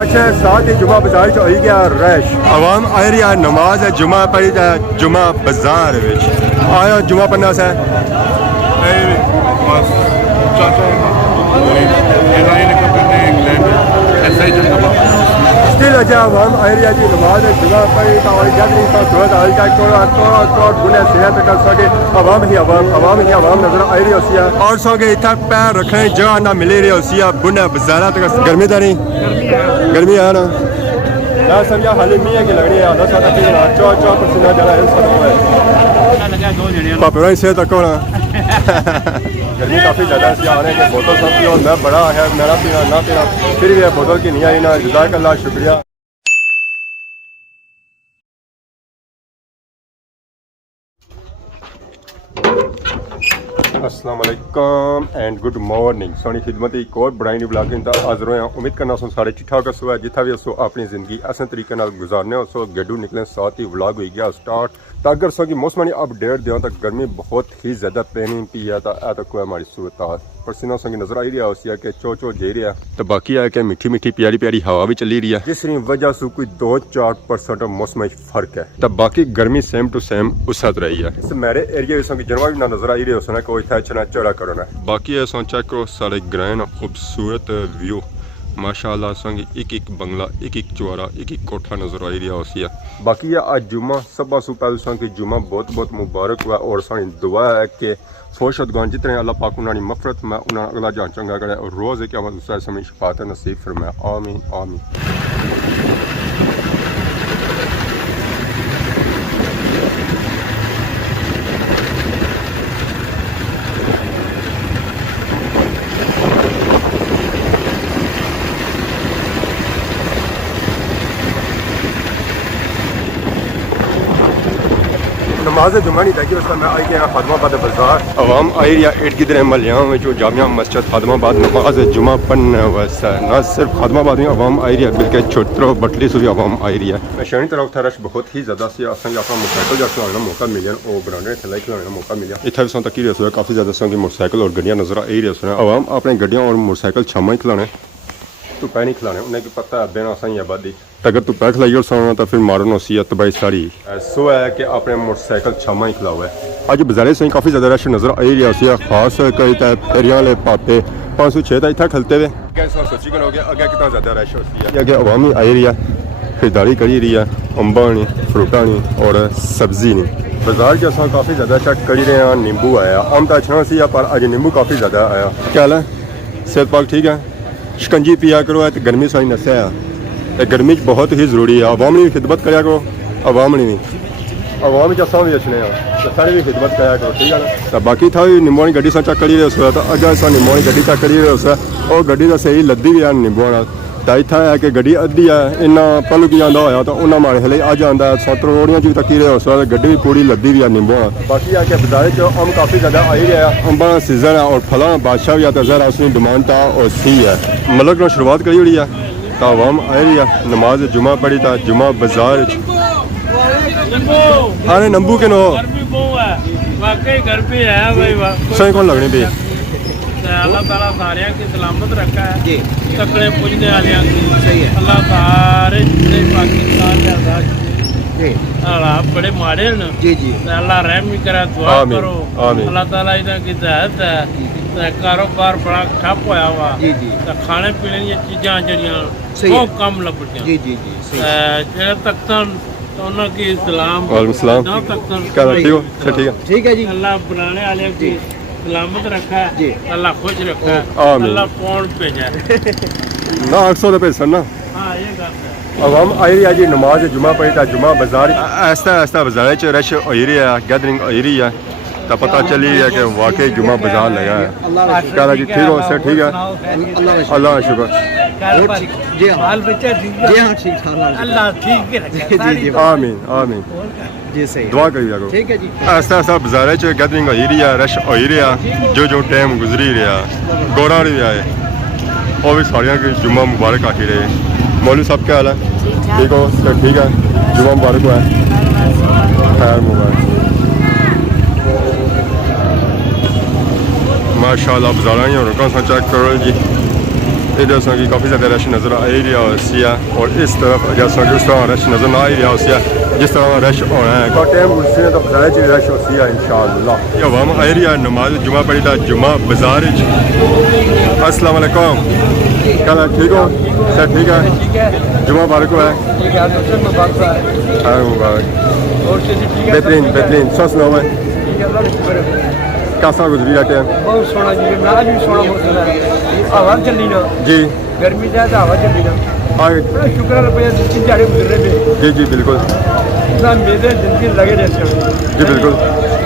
अच्छा साथ ही जुमा बाजार च होई गया रश आवाम आ रही है नमाज है जुमा पढ़ी है जुमा बाजार विच आया जुमा पढ़ना से बस चाचा स्टिल अच्छा आवाम आ रही है जी नमाज है जुमा पढ़ी तो और गैदरिंग का सूरत हाल का करोड़ गुने सेहत कर सके आवाम नजर आ रही होसी है और सके इतना पैर रखने जगह ना मिल रही होसी है बुने बाजार तक गर्मी तो नहीं गर्मी है ना ना समझा हाली मियाँ की लगनी है दस तक चौ पसीना जला है पापड़ा से तक होना गर्मी काफ़ी ज़्यादा से आ रहे हैं कि बोतल सब पियो मैं बड़ा है मेरा पीना ना पीना फिर भी बोतल की नहीं आई ना जज़ाकल्लाह शुक्रिया। अस्सलाम वालेकुम एंड गुड मॉर्निंग सोनी खिदमत एक और बड़ाई ब्लॉग इंदा हाजिर होया उम्मीद करना सो सारे ठीक ठाक सो है जिथा भी सो अपनी ज़िंदगी ऐसे तरीके नाल गुजारने हो सो गड्डू निकले साथ ही व्लॉग हो गया स्टार्ट तागर सो की मौसमी अपडेट दें तक गर्मी बहुत ही ज़्यादा पैनी पी है तो कोई हमारी सूरत पसीना संग नजर आई रहा है कि चो जे रहा तो बाकी है कि मीठी मीठी प्यारी प्यारी हवा भी चली रही है जिसकी वजह से कोई 2-4% मौसम फर्क है तो बाकी गर्मी सेम टू सेम उस रही है इस मेरे एरिया की जनवा भी ना नजर आई रही हो सना कोई था चना चौड़ा करना बाकी है सो चेक करो सारे ग्रैंड खूबसूरत व्यू माशाअल्लाह संग एक बंगला एक चौरा एक कोठा नजर आई रहा होसी है बाकी है आज जुम्मा सब पहले संग जुम्मा बहुत बहुत मुबारक हुआ और सारी दुआ है कि फोशदगान जितने अल्लाह पाक उन्होंने मफरत में उन्हें अगला जान चंगा करे और रोज़ है कि हम दूसरा समय शफात नसीब फरमाए आमीन आमीन। नमाज जुम्मा नहीं थी उसका मैं आई गया खादमाबाद बाजार आवाम आई रहा इर्द गिर्द महलियाँ में जो जामिया मस्जिद खादमाबाद नमाज जुम्मा पढ़ने वास्ते ना सिर्फ खादमाबाद में आवाम आई रही है बल्कि छोटरो बटली से भी आवाम आई रही है मैं शहरी तरफ था रश बहुत ही ज़्यादा से अपना मोटरसाइकिल जैसे खिलाने मौका मिले और बनाने थले खिलाने मौका मिला इतना भी तक रहा है काफ़ी ज़्यादा संग मोटरसाइकिल और गड्डियाँ नजर आई रही है आवाम अपनी गड्डियाँ और मोटरसाइकिल छामा ही खिलाने तो पै नहीं खिलाने उन्हें की पता है बेना सही आबादी अगर तू पै खिलाई और सोना तो फिर मारन नसीहत भाई सारी सो है कि अपने मोटरसाइकिल छामा ही खिलाओ है अज बाजारे से काफ़ी ज़्यादा रश नजर आई रहा है खास कई फेरिया वाले पापे 506 तो इतना खलते हुए सोची कर हो गया अगर कितना ज़्यादा रश होती है अवामी आई रही है खरीदारी करी रही है अम्बा नहीं फ्रूटा नहीं और सब्जी नहीं बाजार के असा काफ़ी ज़्यादा चेक करी रहे हैं नींबू आया आम तो अच्छा सी पर अज नींबू काफ़ी ज़्यादा आया क्या हाल है सेहत पाक ठीक है शिकंजी पिया करो है तो गर्मी सारी नस्या है गर्मी बहुत ही जरूरी है अवाम ने भी खिदमत कराया करो अवाम ने भी अवाम असा भी अच्छे सारी भी खिदमत कराया करो ठीक है ना तो बाकी था नींबू की गड्डी चेक करी रहे हो तो अगर अस नींबू की गड्डी चेक करी रहे हो और गड्डी का सही लद्दी भी है नींबू तो इतना है कि गड्डी अद्धी है इन्ना पहलू की आंदा होया तो उन्होंने मारे हले अज आता है 7 रोड़ियां भी तकी रहे हो गड्डी भी पूरी लद्दी भी है नींबू बाकी है कि बाजार च अम काफ़ी ज़्यादा आई रहा है अंबा का सीजन है और फलों बादशाह भी आता है उसकी डिमांड था और सी है मतलब कि शुरुआत करी हुई है तो आवाम आई रही है नमाज जुम्मा पढ़ी था जुम्मा बाजार अरे नंबू के नो सही कौन लगनी भी अल्लाह ताला सारे की सलामत रखा है जी तकड़े पुजने वाले सही है अल्लाह सारे जितने पाकिस्तान के आजाद जी हालात बड़े माड़े न जी जी अल्लाह रहम भी करे दुआ करो अल्लाह ताला इन्हें की हिदायत है कारोबार बड़ा ठप होया हुआ जी जी खाने पीने की चीज़ां जड़ियां बहुत कम लभदियां जी जी जी जेड़ा तख्तन उन्होंने की सलाम वालेकुम सलाम तख्तन ठीक है जी अल्लाह बनाने वाले की सलामत रखा है जी अल्लाह खुश रखा है अल्लाह कौन भेजा ना 800 रुपये सर ना हाँ ये बात है आवाम आई रही है जी नमाज जुम्मा पढ़ी था जुम्मा बाजार ऐसा बाजार रश हो रही है गैदरिंग हो रही है तो पता चली है कि वाकई जुम्मा बाजार लगा है क्या जी ठीक हो सर ठीक है अल्लाह शुक्र जी हाल बच्चा ठीक अल्लाह ठीक आमीन आमीन जी सही दुआ करिए ठीक है जी ऐसा बाजार गैदरिंग हो रही है रश हो रहा जो टाइम गुजरी रहा गौरा भी आए और भी सारिया की जुम्मा मुबारक आखी रहे मौलवी साहब क्या हाल है ठीक हो सर ठीक है जुम्मा मुबारक हुआ है खैर मुबारक माशाल्लाह बाजार ही और चेक करो जी इधर से काफ़ी ज़्यादा रश नज़र आ ही रहा है और इस तरफ जैसा कि उस तरह रश नज़र ना आ ही रहा है जिस तरह रश होना है का टाइम उससे तो ज़्यादा चीज़ रश होती है इंशाअल्लाह। ये अवाम आ रही है नमाज जुमा पढ़ी था जुमा बाजार। अस्सलाम वालेकुम, क्या ठीक हो सर? ठीक है, जुमा मुबारक है। बेहतरीन बेहतरीन सौ सुनाओ है कैसा गुजरी रहा टाइम? बहुत सोना जी, आज भी सोना मौसम है। हवा चली ना जी, गर्मी जाए तो हवा चली ना। बड़ा शुक्र है रुपये जिंदगी दिहाड़ी गुजरने पे। जी जी बिल्कुल इंसान मेरे जिंदगी लगे रहते हैं जी बिल्कुल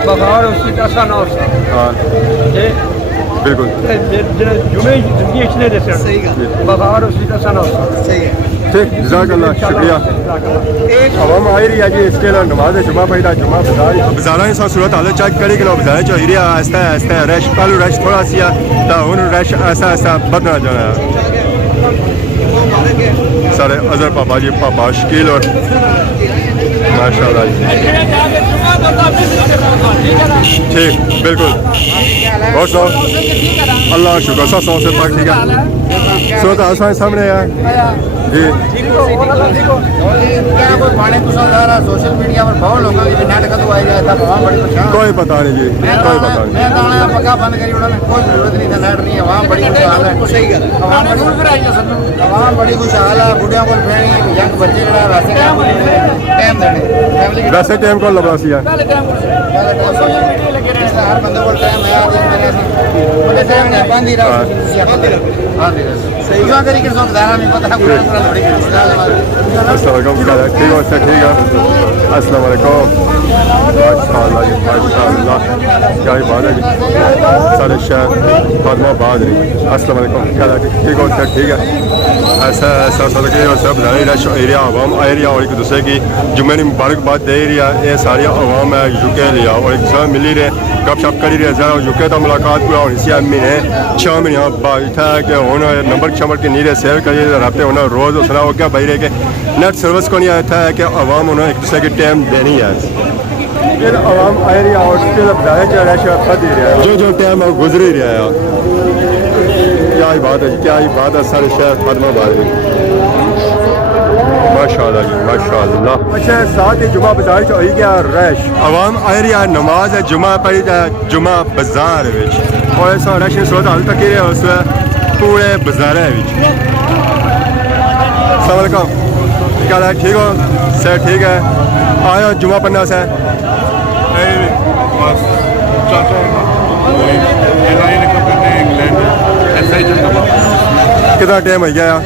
बगार उसकी कैसा ना हो हाँ बिल्कुल जुमे जिंदगी इसलिए रहते हैं बगार उसकी कैसा ना हो। ठीक, जज़ाकल्लाह शुक्रिया। अवाम आ रही है जी इसके लिए नमाज जुमा पढ़ी था जुमा बाजार बाजार सा सूरत हालत चेक करी कि बाजार जो एरिया आहिस्ता आहिस्ता रश कल रश थोड़ा सी था हूँ रश ऐसा ऐसा बदना जाना है। सारे अजहर पापा जी पापा शकील और माशाल्लाह जी ठीक बिल्कुल और सौ अल्लाह शुक्र सौ से पाक ठीक है सो तो आसान सामने है जी सोशल मीडिया पर बहुत लोगों की नेट कदू आई जाए था बड़ी परेशान कोई पता नहीं जी कोई पता नहीं मैं तो पक्का बंद करी उन्होंने कोई जरूरत नहीं था नेट नहीं है वहाँ बड़ी खुशहाल है सही कर वहाँ बड़ी खुशहाल है बुढ़िया को यंग बच्चे जरा वैसे टाइम देने वैसे टाइम को लबड़ा सी है हर बंदे को टाइम है बड़े टाइम है बंद ही रहा सही तरीके से दारा नहीं पता अस्सलाम वालेकुम ठीक हो अच्छा ठीक है अस्सलाम वालेकुम माशाअल्लाह जी माशाअल्लाह क्या ही बात है जी सारे शहर फातिमाबाद रही अस्सलाम वालेकुम क्या ठीक हो अच्छा ठीक है ऐसा ऐसा सदके और सब रश एरिया आवाम एरिया और एक दूसरे की जुम्मे की मुबारकबाद दे रही है ये सारी आवाम है यूके लिया और एक दूसरे मिली रहे गपशप करी रहे जरा यूके तो मुलाकात पूरा होनी सी महीने 6 महीने बाद इतना है कि हूँ नंबर शंबर के नीरे सेव करिए रबते होना रोज़ उसना हो क्या भाई रहे कि नेट सर्विस को नहीं आता है कि आवाम उन्हें एक दूसरे की टाइम देनी है फिर आवाम आ रही है और उसके रश दे रहा है जो टाइम है गुजर ही रहा है। क्या ही बात है जी क्या ही बात है सारे शहर फातिमाबाद में माशाअल्लाह जी माशाअल्लाह। अच्छा साथ ही जुमा बाजार च होई गया रश आवाम आ रही है नमाज जुमा पढ़ी है जुमा बाजार और ऐसा रश सूरत हाल तक ही उस पूरे बाजार अस्सलाम वालेकुम क्या है ठीक हो सर ठीक है आयो जुमा पढ़ना से कितना टाइम हो गया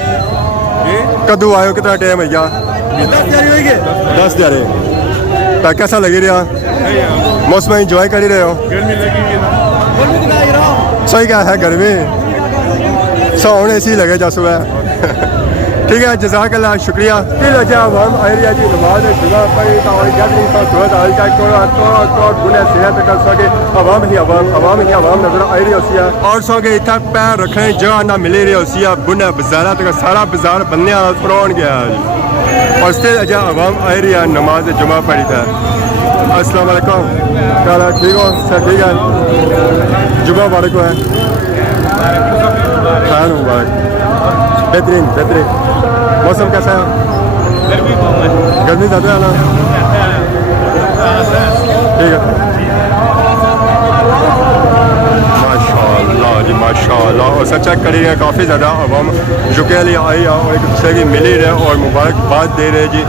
कदू आयो कितना टाइम है 10 दिहाड़े तो कैसा लगी रहा मौसम इंजॉय कर ही रहे हो? सही क्या है गर्मी सौ होने ऐसी लगे जा सुबह ठीक है जज़ाकल्लाह शुक्रिया। फिर अच्छा हम एरिया की नमाज जुमा पढ़ी और जब नहीं तो सूरत हाल का कोड़ गुने सेहत कर सके आवाम ही आवाम नजर आ रही होती है और सो के इतना पैर रखने जगह ना मिले रही होती है बुने बाजार तक सारा बाजार बनने परोन गया और इससे अच्छा आवाम आ रही है नमाज जुमा पढ़ी था। अस्सलाम वालेकुम क्या ठीक हो सर ठीक है जुमा मुबारक है खैर मुबारक बेहतरीन बेहतरीन। मौसम कैसा है? गर्मी ज़्यादा है ना ठीक है माशाअल्लाह जी माशाअल्लाह और सब चेक करी रहे काफ़ी ज़्यादा आवाम यूके लिए आई है और एक दूसरे की मिली रहे और मुबारकबाद दे रहे जी।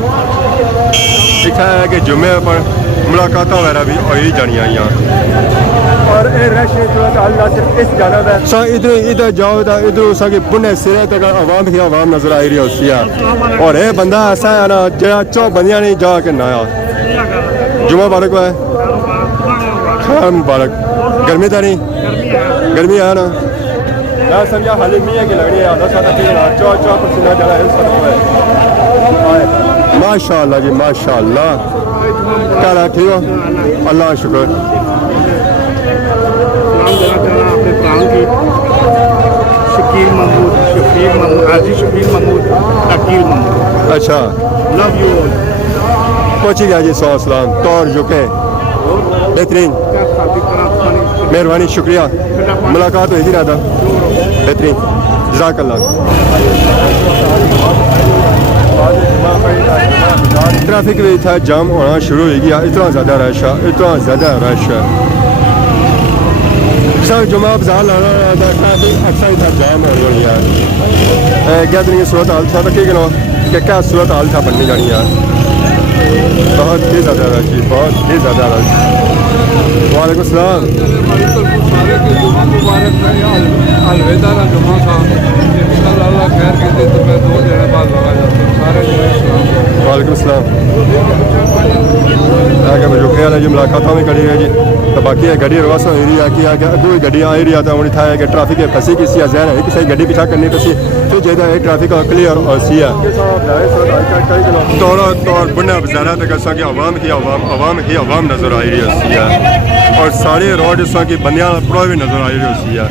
लिखा है कि जुम्मे पर मुलाकात वगैरह भी हो ही जानी आई और रश सिर्फ इस जानब है इधर जाओ इधर उसके पुणे सिरे तक आवाम ही आवाम नजर आई रही होती है और ये बंदा ऐसा है ना जरा चौ बंदियां नहीं जा के नया जुमा मुबारक है खैर मुबारक गर्मी तो नहीं गर्मी है ना यार समझा हाली मियाँ की लगनी है चौ पसीना जरा माशाअल्लाह जी माशाअल्लाह क्या ठीक हो अल्लाह शुक्र शकील महमूद शफीक महमूद अकील महमूद अच्छा लव यू पहुँची गया जी सलाम तौर यूके बेहतरीन मेहरबानी शुक्रिया मुलाकात हुई थी ना था बेहतरीन जज़ाकल्लाह। ट्रैफिक भी था जाम होना शुरू हो गया, इतना ज़्यादा रश है, इतना ज़्यादा रश है। सर जुमा बाजार लाना था, ट्रैफिक अच्छा ही था, जाम हो रही यार। गैदरिंग सूरत हाल था तो क्या सूरत हाल था बननी जानी यार। बहुत ही ज़्यादा रश, बहुत ही ज़्यादा रश। वालेकुम सलाम। अलविदा जुमा साहब अल्लाह खैर कहते तो मैं 2 दिन बाद लगा जाता हूँ सारे वालेकुम सलाम। आगे जो ख्याल है जी मुलाकात में करी है जी, तो बाकी है गड्डी रवासा हो रही है कि आगे कोई गड्डी आ रही है तो उन्हें था कि ट्रैफिक है फंसी किसी ज़हर है कि गड्डी पीछा करनी पसी तो ज्यादा है ट्रैफिक क्लियर और सी है तौर बुना बाजारा तक कि आवाम ही आवाम नज़र आ रही है और सारे रोड इस की बंदियाँ पूरा भी नज़र आ रही है।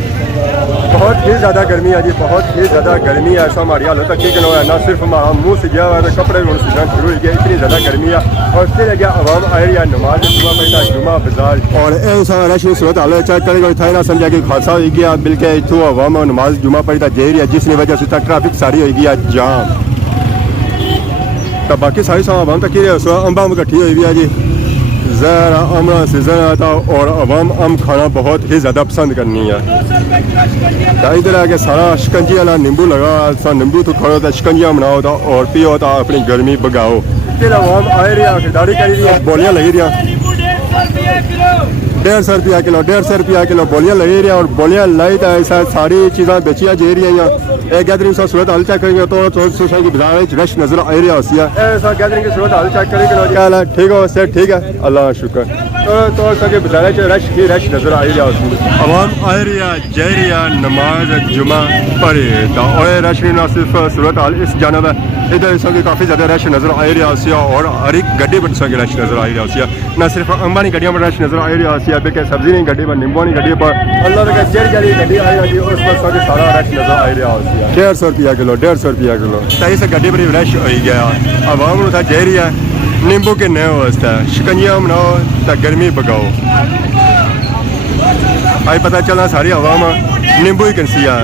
बहुत ही ज़्यादा गर्मी है जी, बहुत ही ज़्यादा गर्मी है। ऐसा हमारी हालत तक ठीक है ना, सिर्फ मुँह से गया हुआ है कपड़े भी सीखना शुरू हो गया, इतनी ज़्यादा गर्मी है। और उसके लगे आवाम आ रही है नमाज जुमा बाजार और ऐसा रश सूरत हाल चेक करेगा था ना समझा कि हादसा हो गया बिल्कुल इतों आवाम नमाज जुमा पढ़ी था जे रही है जिसकी वजह से ट्रैफिक सारी हो गया जाम। तो बाकी सारी आवाम तक अम्बा इकट्ठी हुई है जी, ज़रा अमरा सीजन आता और अवाम अम खाना बहुत ही ज़्यादा पसंद करनी है। इधर आके सारा शिकंजी वाला नींबू लगा नींबू तो खाओ था शिकंजिया बनाओ था और पियो था अपनी गर्मी भगाओ। फिर अवाम आए रही खरीदारी करी रही बोलियाँ लगी रही 150 रुपया किलो 150 रुपया किलो बोलियाँ लगी रही और बोलियाँ लाई तो ऐसा सारी चीज़ें बेचिया जा रही हैं। गैदरिंग सूरत हाल चेक करेंगे तो सोचा कि बाजार रश नजर आ रही है ऐसा गैदरिंग की सूरत हाल चेक करेंगे क्या हाल है ठीक हो सर ठीक है अल्लाह शुक्र तो सके बाजार रश ही रश नजर आ रही है आवाम आ रही है जा रही है नमाज जुमा पढ़े और रश नहीं ना सिर्फ सूरत हाल इस जानब है इधर की काफ़ी ज़्यादा रश नजर आ रही है और हर एक गड्डी पर की रश नजर आ रही है ना सिर्फ अंबानी गड्डियों पर रश नजर आ रही है बिल्कुल सब्जी नहीं गड्डी पर नींबू नहीं गड्डी पर अल्लाह तक जड़ी गड्डी आई है उस पर सारा रश नजर आ रही है 150 रुपया किलो 150 रुपया किलो तई से गड्डी पर रश हो गया आवाम था जा रही है नींबू के नए वास्ते शिकंजिया बनाओ तो गर्मी भगाओ। आज पता चला सारी आवाम नींबू ही कंसिया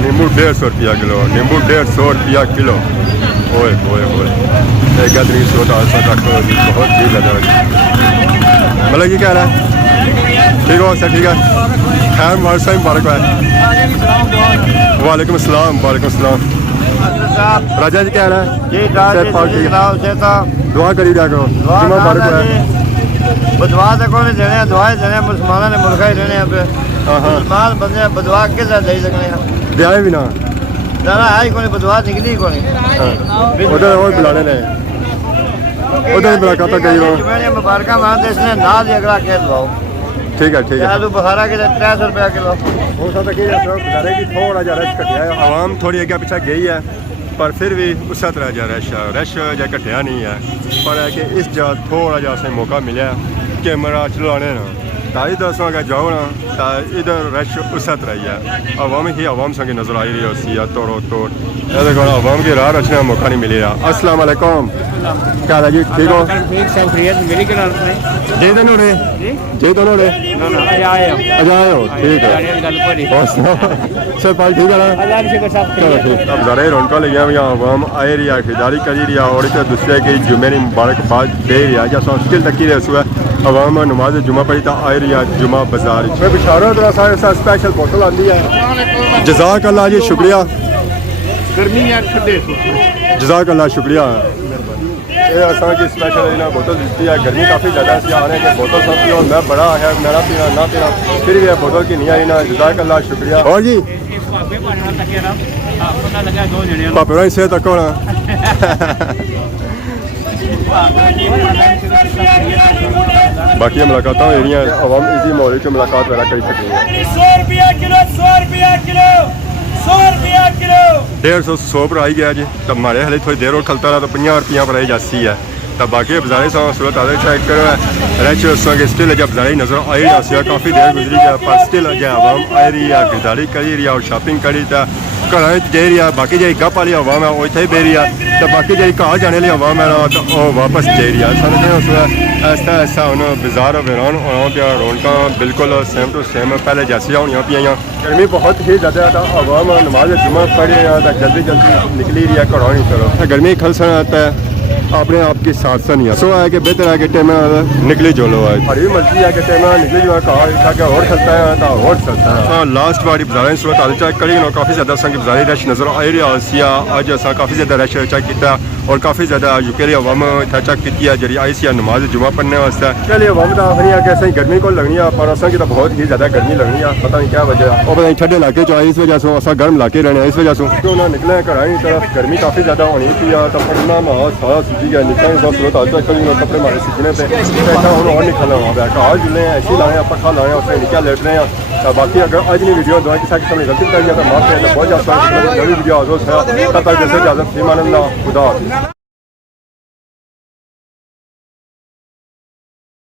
नींबू 150 रुपया किलो नींबू 150 रुपया किलो ओए ओए ओए गैदरिंग सूरत हाल तक बहुत ही ज़्यादा मतलब कि क्या है ठीक हो सर ठीक है खैर मौसम मुबारक है। वालेकुम अस्सलाम वालेकुम अस्सलाम राजा जी क्या है दुआ करी दिया करो जुमा मुबारक है बदवा तो कौन देने दुआएं देने मुसलमानों ने मुल्क ही रहने पे मुसलमान बंदे बदवा किस दे सकने हैं दिया भी ना दाना है कोई बदवा निकली कोई उधर और बुलाने ने उधर मुलाकात करी हो मैंने मुबारक मानते इसने ना दे अगला कह दवाओ ठीक है आलू बुखारा के 300 रुपया किलो हो सकता कि गुजारे की थोड़ा जा रश कटिया है आवाम थोड़ी आगे पीछे गई है पर फिर भी उस तरह जा रश जा कटिया नहीं है पर है कि इस जगह थोड़ा जा से मौका मिला कैमरा चलाने ना ताई दसों अगर जाओ ना तो इधर रश उस तरह ही है आवाम ही आवाम संगे नजर आई रही होती है तोड़ो तोड़ देखो आवाम की राह रचने का मौका नहीं मिलेगा। अस्सलाम वालेकुम क्या हाल है जी ठीक हो जी दोनों रे अजाए हो ठीक है सर पाल ठीक है ना चलो ठीक अब ज़रा रौनक लगी हुई आवाम आई रही है खरीदारी करी रही है और एक दूसरे की जुमे की मुबारकबाद दे रही है जैसा मुश्किल तक रहे हुआ आवाम नमाज जुमा पढ़ी तो आई रही है जुमा बाजार में बिशारो थोड़ा सा स्पेशल बोतल आती है जज़ाक अल्लाह जी शुक्रिया गर्मी है जज़ाक अल्लाह शुक्रिया ये असा की स्पेशल ना बोतल दी है गर्मी काफ़ी ज़्यादा सी आ रहे हैं कि बोतल सब पी और मैं बड़ा है मेरा पीना ना पीना फिर भी बोतल की नहीं आई ना जज़ाक अल्लाह शुक्रिया और जी पापे से तक होना बाकी मुलाकात अवाम इसी माहौल में मुलाकात वगैरह कर सकते हैं 150 100 पर आई गया जी तब हमारे हाले थोड़ी देर और खलता रहा तो 50 रुपया पर आई जाती है तब बाकी बाजारी सूरत हाल चेक करो रश स्टिल जब बाजारी नजर आई काफ़ी देर गुजरी गया पर स्टिल आवाम आई रही है खरीदारी करी रही है और शॉपिंग करी था ਘਰਾਂ ਵਿੱਚ ਜੇ ਰਹੀ ਆ ਬਾਕੀ ਜਿਹੜੀ ਗਾਹ ਵਾਲੀ ਆਵਾਮ ਹੈ ਉਹ ਇੱਥੇ ਹੀ ਬਹਿ ਰਹੀ ਆ ਤੇ ਬਾਕੀ ਜਿਹੜੀ ਘਰ ਜਾਣੇ ਵਾਲੀ ਆਵਾਮ ਹੈ ਨਾ ਤਾਂ ਉਹ ਵਾਪਸ ਜਾ ਰਹੀ ਆ ਸਾਨੂੰ ਉਸ ਐਸਾ ਹੁਣ ਬਾਜ਼ਾਰ ਵੀਰਾਨ ਹੋਣਾ ਪਿਆ ਰੌਣਕਾਂ ਬਿਲਕੁਲ ਸੇਮ ਟੂ ਸੇਮ ਪਹਿਲੇ ਜੈਸੀਆਂ ਹੋਣੀਆਂ ਪਈਆਂ गर्मी बहुत ही ज़्यादा था अवाम नमाज जुमा पढ़े था जल्दी जल्दी निकली रही है घरों नहीं चलो गर्मी खलसन आता है अपने आप की साथ सा नहीं है सो है कि बेहतर है कि टाइम निकली जो लो है हमारी मर्जी है कि टाइम निकली जो है कहा कि और चलता है तो और चलता है हाँ लास्ट बारी बाजार सूरत हाल चेक करी काफ़ी ज़्यादा संग बाजारी रश नज़र आ रहा है अज अस काफ़ी ज़्यादा रश चेक किया और काफ़ी ज़्यादा यूके अवाम इतना चेक की है जी आई सी नमाज जुमा पढ़ने वास्ते पहले अवाम का आखिरी है कि असं गर्मी को लगनी है पर असं की तो बहुत ही ज़्यादा गर्मी लगनी है पता नहीं क्या वजह है और पता नहीं ठंडे इलाके चो इस वजह से अस गर्म इलाके रहने इस वजह से क्यों ना निकले घर की तरफ गर्मी काफ़ी ज़्यादा होनी थी तो पढ़ना माहौल सारा सूझी गया निकल सूरत हाल चेक करी कपड़े मारे सीखने पे ऐसा हम और निकलना वहाँ पे घर जुले ऐसी लाए पखा लाए उसमें निकल लेट रहे हैं बाकी अगर आज नहीं वीडियो दो किसी किस्म की गलती कर तो माफ करें तो बहुत ज़्यादा नवी वीडियो आजोस है तब तक जैसे इजाज़त फी मान खुदा